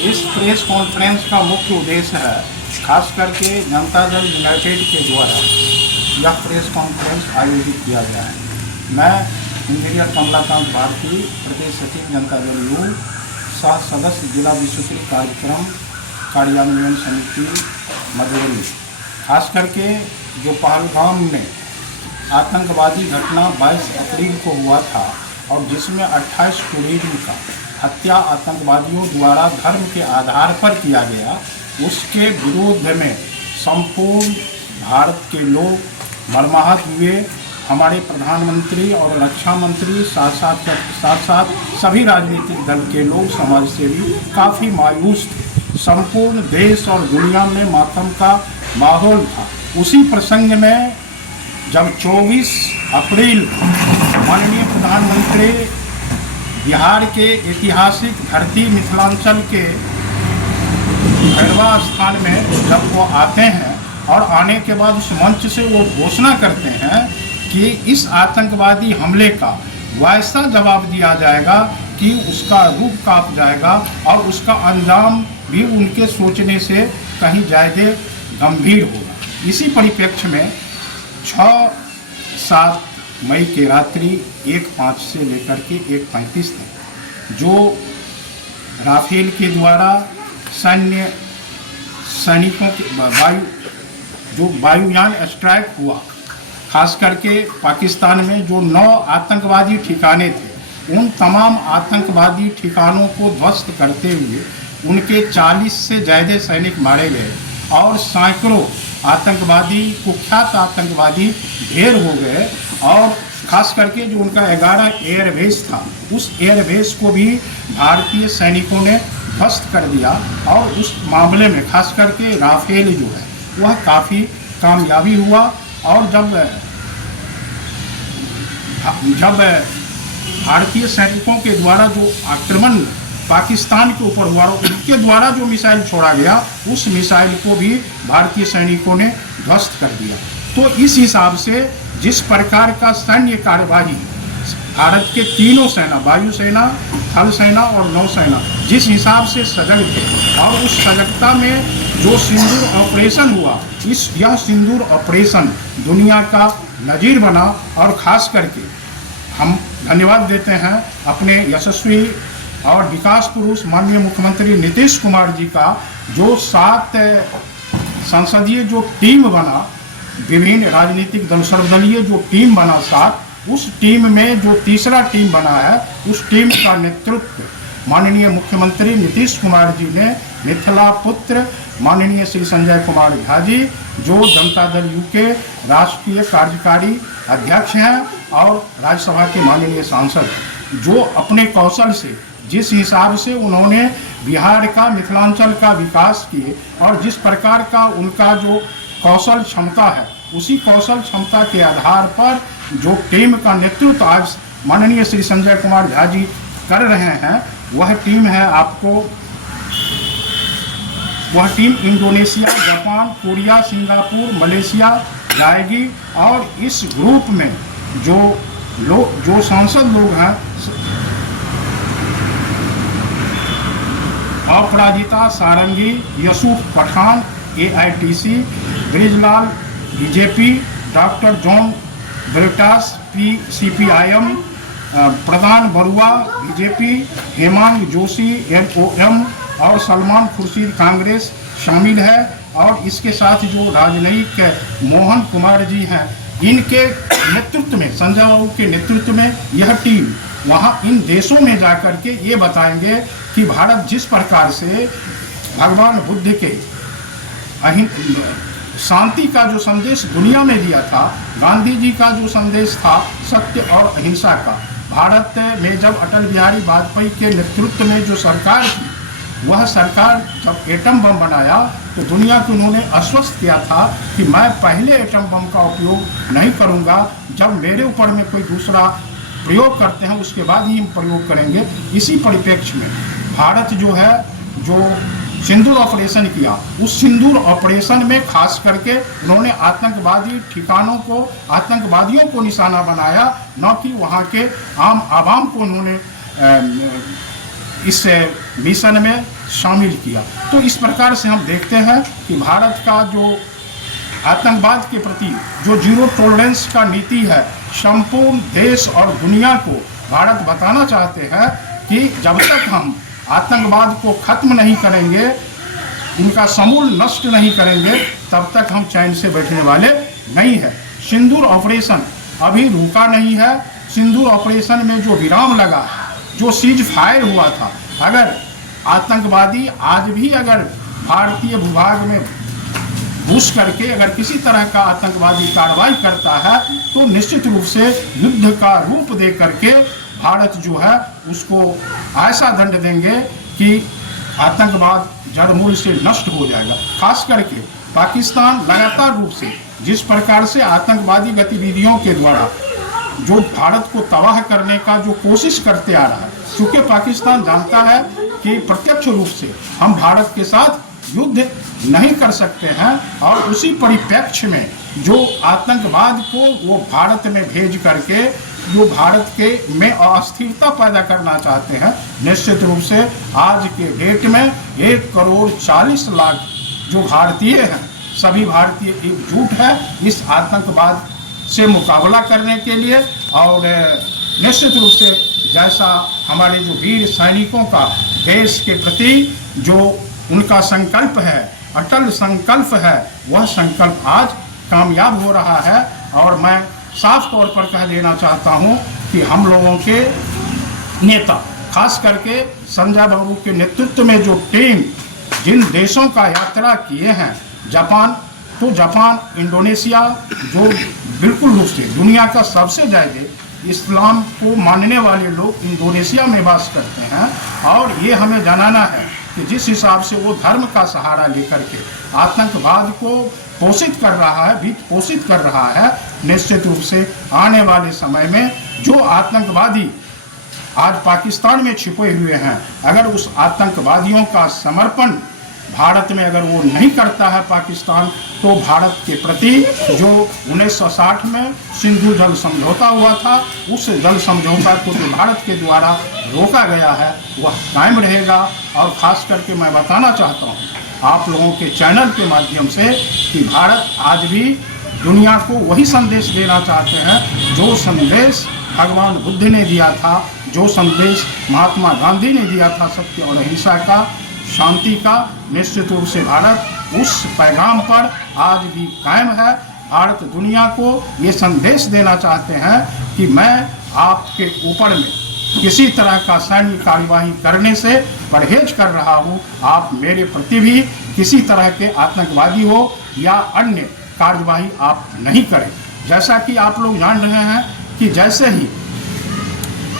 इस press conference का मुख्य उद्देश्य है, खास करके जनता दल यूनाइटेड के द्वारा यह प्रेस कॉन्फ्रेंस आयोजित किया गया है। मैं इंजीनियर कमलाकांत भारती, प्रदेश सचिव जनता दल यू, सह सदस्य जिला विस्तृत कार्यक्रम कार्यान्वयन समिति मधुबनी। खास करके जो पहलगाम में आतंकवादी घटना 22 अप्रैल को हुआ था और जिसमें 28 टूरिज्म का हत्या आतंकवादियों द्वारा धर्म के आधार पर किया गया, उसके विरोध में संपूर्ण भारत के लोग मर्माहत हुए। हमारे प्रधानमंत्री और रक्षा मंत्री साथ सभी राजनीतिक दल के लोग, समाजसेवी काफ़ी मायूस थे। संपूर्ण देश और दुनिया में मातम का माहौल था। उसी प्रसंग में जब 24 अप्रैल माननीय प्रधानमंत्री बिहार के ऐतिहासिक धरती मिथिलांचल के भैरवा स्थान में जब वो आते हैं और आने के बाद उस मंच से वो घोषणा करते हैं कि इस आतंकवादी हमले का वैसा जवाब दिया जाएगा कि उसका रूप कांप जाएगा और उसका अंजाम भी उनके सोचने से कहीं ज़्यादा गंभीर होगा। इसी परिप्रेक्ष्य में 6-7 मई के रात्रि 1:05 से लेकर के 1:35 तक जो राफेल के द्वारा सैनिकों के वायुयान स्ट्राइक हुआ, खास करके पाकिस्तान में जो 9 आतंकवादी ठिकाने थे, उन तमाम आतंकवादी ठिकानों को ध्वस्त करते हुए उनके 40 से ज़्यादा सैनिक मारे गए और सैकड़ों आतंकवादी, कुख्यात आतंकवादी ढेर हो गए। और खास करके जो उनका 11 एयरबेस था, उस एयरबेस को भी भारतीय सैनिकों ने ध्वस्त कर दिया। और उस मामले में खास करके राफेल जो है वह काफ़ी कामयाबी हुआ। और जब भारतीय सैनिकों के द्वारा जो आक्रमण पाकिस्तान के ऊपर हुआ, उनके द्वारा जो मिसाइल छोड़ा गया, उस मिसाइल को भी भारतीय सैनिकों ने ध्वस्त कर दिया। तो इस हिसाब से जिस प्रकार का सैन्य कार्यवाही भारत के तीनों सेना, वायुसेना, थल सेना और नौसेना जिस हिसाब से सजग थे, और उस सजगता में जो सिंदूर ऑपरेशन हुआ, यह सिंदूर ऑपरेशन दुनिया का नज़ीर बना। और ख़ास करके हम धन्यवाद देते हैं अपने यशस्वी और विकास पुरुष माननीय मुख्यमंत्री नीतीश कुमार जी का, जो 7 संसदीय जो टीम बना, विभिन्न राजनीतिक दल सर्वदलीय जो टीम बना 7, उस टीम में जो तीसरा टीम बना है, उस टीम का नेतृत्व माननीय मुख्यमंत्री नीतीश कुमार जी ने मिथिला पुत्र माननीय श्री संजय कुमार झा जी, जो जनता दल यू के राष्ट्रीय कार्यकारी अध्यक्ष हैं और राज्यसभा के माननीय सांसद, जो अपने कौशल से, जिस हिसाब से उन्होंने बिहार का, मिथिलांचल का विकास किए और जिस प्रकार का उनका जो कौशल क्षमता है, उसी कौशल क्षमता के आधार पर जो टीम का नेतृत्व आज माननीय श्री संजय कुमार झा जी कर रहे हैं, वह टीम है वह team Indonesia, Japan, Korea, Singapore, Malaysia जाएगी। और इस ग्रुप में जो सांसद लोग हैं, Aparajita Sarangi, Yusuf Pathan AITC, Brijlal BJP, doctor John Brittas CPIM, Pradhan Barua BJP, Hemang Joshi NOM और सलमान खुर्शीद कांग्रेस शामिल है। और इसके साथ जो राजनयिक मोहन कुमार जी हैं, इनके नेतृत्व में, संजय बाबू के नेतृत्व में यह टीम वहाँ इन देशों में जाकर के ये बताएंगे कि भारत जिस प्रकार से भगवान बुद्ध के शांति का जो संदेश दुनिया में दिया था, गांधी जी का जो संदेश था सत्य और अहिंसा का, भारत में जब अटल बिहारी वाजपेयी के नेतृत्व में जो सरकार थी, वह सरकार जब एटम बम बनाया तो दुनिया को उन्होंने आश्वस्त किया था कि मैं पहले एटम बम का उपयोग नहीं करूंगा, जब मेरे ऊपर में कोई दूसरा प्रयोग करते हैं उसके बाद ही हम प्रयोग करेंगे। इसी परिप्रेक्ष्य में भारत जो है, जो सिंदूर ऑपरेशन किया, उस सिंदूर ऑपरेशन में खास करके उन्होंने आतंकवादी ठिकानों को, आतंकवादियों को निशाना बनाया, न कि वहाँ के आम आवाम को उन्होंने इस मिशन में शामिल किया। तो इस प्रकार से हम देखते हैं कि भारत का जो आतंकवाद के प्रति जो जीरो टॉलरेंस का नीति है, संपूर्ण देश और दुनिया को भारत बताना चाहते हैं कि जब तक हम आतंकवाद को खत्म नहीं करेंगे, उनका समूल नष्ट नहीं करेंगे, तब तक हम चैन से बैठने वाले नहीं है। सिंदूर ऑपरेशन अभी रुका नहीं है। सिंदूर ऑपरेशन में जो विराम लगा, जो सीज फायर हुआ था, अगर आतंकवादी आज भी अगर भारतीय भूभाग में घुस करके अगर किसी तरह का आतंकवादी कार्रवाई करता है, तो निश्चित रूप से युद्ध का रूप दे करके भारत जो है उसको ऐसा दंड देंगे कि आतंकवाद जड़मूल से नष्ट हो जाएगा। खास करके पाकिस्तान लगातार रूप से जिस प्रकार से आतंकवादी गतिविधियों के द्वारा जो भारत को तबाह करने का जो कोशिश करते आ रहा है, क्योंकि पाकिस्तान जानता है कि प्रत्यक्ष रूप से हम भारत के साथ युद्ध नहीं कर सकते हैं, और उसी परिप्रेक्ष्य में जो आतंकवाद को वो भारत में भेज करके जो भारत के में अस्थिरता पैदा करना चाहते हैं, निश्चित रूप से आज के डेट में 1,40,00,000 जो भारतीय हैं, सभी भारतीय एकजुट है इस आतंकवाद से मुकाबला करने के लिए। और निश्चित रूप से जैसा हमारे जो वीर सैनिकों का देश के प्रति जो उनका संकल्प है, अटल संकल्प है, वह संकल्प आज कामयाब हो रहा है। और मैं साफ तौर पर कह देना चाहता हूं कि हम लोगों के नेता, खास करके संजय बाबू के नेतृत्व में जो टीम जिन देशों का यात्रा किए हैं, जापान, तो जापान, इंडोनेशिया, जो बिल्कुल रूप से दुनिया का सबसे ज़्यादा इस्लाम को मानने वाले लोग इंडोनेशिया में वास करते हैं, और ये हमें जानना है कि जिस हिसाब से वो धर्म का सहारा लेकर के आतंकवाद को पोषित कर रहा है, वित्त पोषित कर रहा है, निश्चित रूप से आने वाले समय में जो आतंकवादी आज पाकिस्तान में छिपे हुए हैं, अगर उस आतंकवादियों का समर्पण भारत में अगर वो नहीं करता है पाकिस्तान, तो भारत के प्रति जो 1960 में सिंधु जल समझौता हुआ था, उस जल समझौता को जो भारत के द्वारा रोका गया है वह कायम रहेगा। और ख़ास करके मैं बताना चाहता हूँ आप लोगों के चैनल के माध्यम से कि भारत आज भी दुनिया को वही संदेश देना चाहते हैं जो संदेश भगवान बुद्ध ने दिया था, जो संदेश महात्मा गांधी ने दिया था, सत्य और अहिंसा का, शांति का। निश्चित रूप से भारत उस पैगाम पर आज भी कायम है। भारत दुनिया को ये संदेश देना चाहते हैं कि मैं आपके ऊपर में किसी तरह का सैन्य कार्यवाही करने से परहेज कर रहा हूँ, आप मेरे प्रति भी किसी तरह के आतंकवादी हो या अन्य कार्यवाही आप नहीं करें। जैसा कि आप लोग जान रहे हैं कि जैसे ही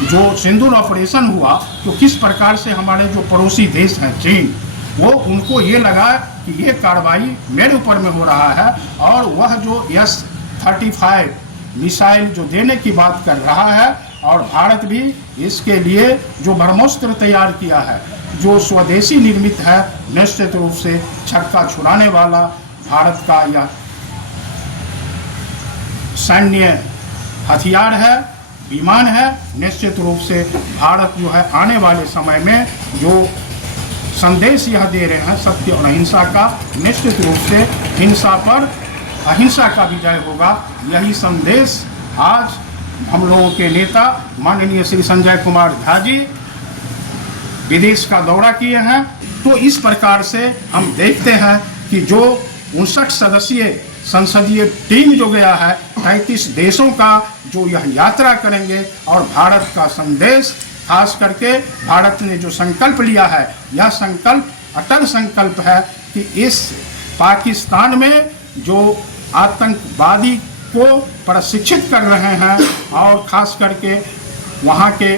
जो सिंदूर ऑपरेशन हुआ, तो किस प्रकार से हमारे जो पड़ोसी देश हैं चीन, वो उनको ये लगा कि ये कार्रवाई मेरे ऊपर में हो रहा है, और वह जो S-35 मिसाइल जो देने की बात कर रहा है, और भारत भी इसके लिए जो ब्रह्मोस्त्र तैयार किया है, जो स्वदेशी निर्मित है, निश्चित रूप से छक्का छुड़ाने वाला भारत का यह सैन्य हथियार है, विमान है। निश्चित रूप से भारत जो है आने वाले समय में जो संदेश यह दे रहे हैं सत्य और अहिंसा का, निश्चित रूप से हिंसा पर अहिंसा का विजय होगा। यही संदेश आज हम लोगों के नेता माननीय श्री संजय कुमार झा जी विदेश का दौरा किए हैं। तो इस प्रकार से हम देखते हैं कि जो 59 सदस्यीय संसदीय टीम जो गया है, 33 देशों का जो यह यात्रा करेंगे, और भारत का संदेश, खास करके भारत ने जो संकल्प लिया है, यह संकल्प अटल संकल्प है कि इस पाकिस्तान में जो आतंकवादी को प्रशिक्षित कर रहे हैं, और खास करके वहाँ के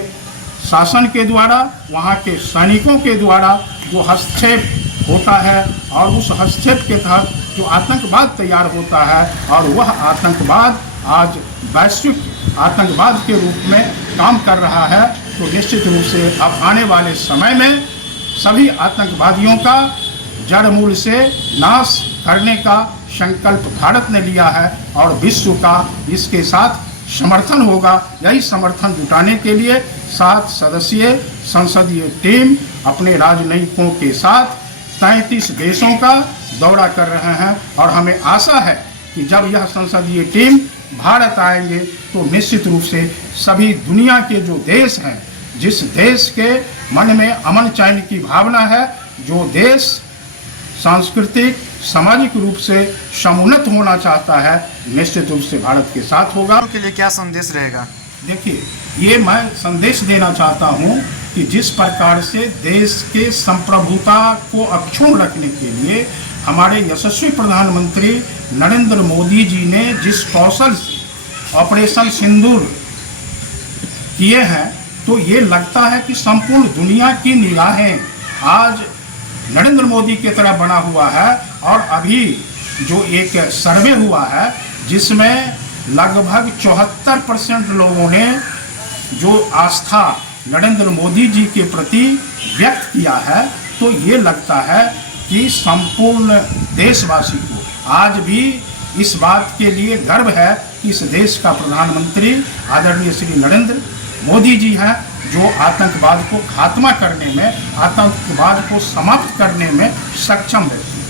शासन के द्वारा, वहाँ के सैनिकों के द्वारा जो हस्तक्षेप होता है, और उस हस्तक्षेप के तहत जो आतंकवाद तैयार होता है, और वह आतंकवाद आज वैश्विक आतंकवाद के रूप में काम कर रहा है। तो निश्चित रूप से अब आने वाले समय में सभी आतंकवादियों का जड़ मूल से नाश करने का संकल्प भारत ने लिया है, और विश्व का इसके साथ समर्थन होगा। यही समर्थन जुटाने के लिए 7 सदस्यीय संसदीय टीम अपने राजनयिकों के साथ 33 देशों का दौरा कर रहे हैं और हमें आशा है कि जब यह संसदीय टीम भारत आएंगे तो निश्चित रूप से सभी दुनिया के जो देश हैं, जिस देश के मन में अमन चैन की भावना है, जो देश सांस्कृतिक सामाजिक रूप से समुन्नत होना चाहता है, निश्चित रूप से भारत के साथ होगा। के लिए क्या संदेश रहेगा? देखिए, ये मैं संदेश देना चाहता हूँ कि जिस प्रकार से देश के संप्रभुता को अक्षुण्ण रखने के लिए हमारे यशस्वी प्रधानमंत्री नरेंद्र मोदी जी ने जिस कौशल से ऑपरेशन सिंदूर किए हैं, तो ये लगता है कि संपूर्ण दुनिया की निगाहें आज नरेंद्र मोदी की तरफ बना हुआ है। और अभी जो एक सर्वे हुआ है जिसमें लगभग 74% लोगों ने जो आस्था नरेंद्र मोदी जी के प्रति व्यक्त किया है, तो ये लगता है कि संपूर्ण देशवासी को आज भी इस बात के लिए गर्व है कि इस देश का प्रधानमंत्री आदरणीय श्री नरेंद्र मोदी जी हैं, जो आतंकवाद को खात्मा करने में, आतंकवाद को समाप्त करने में सक्षम रहते हैं।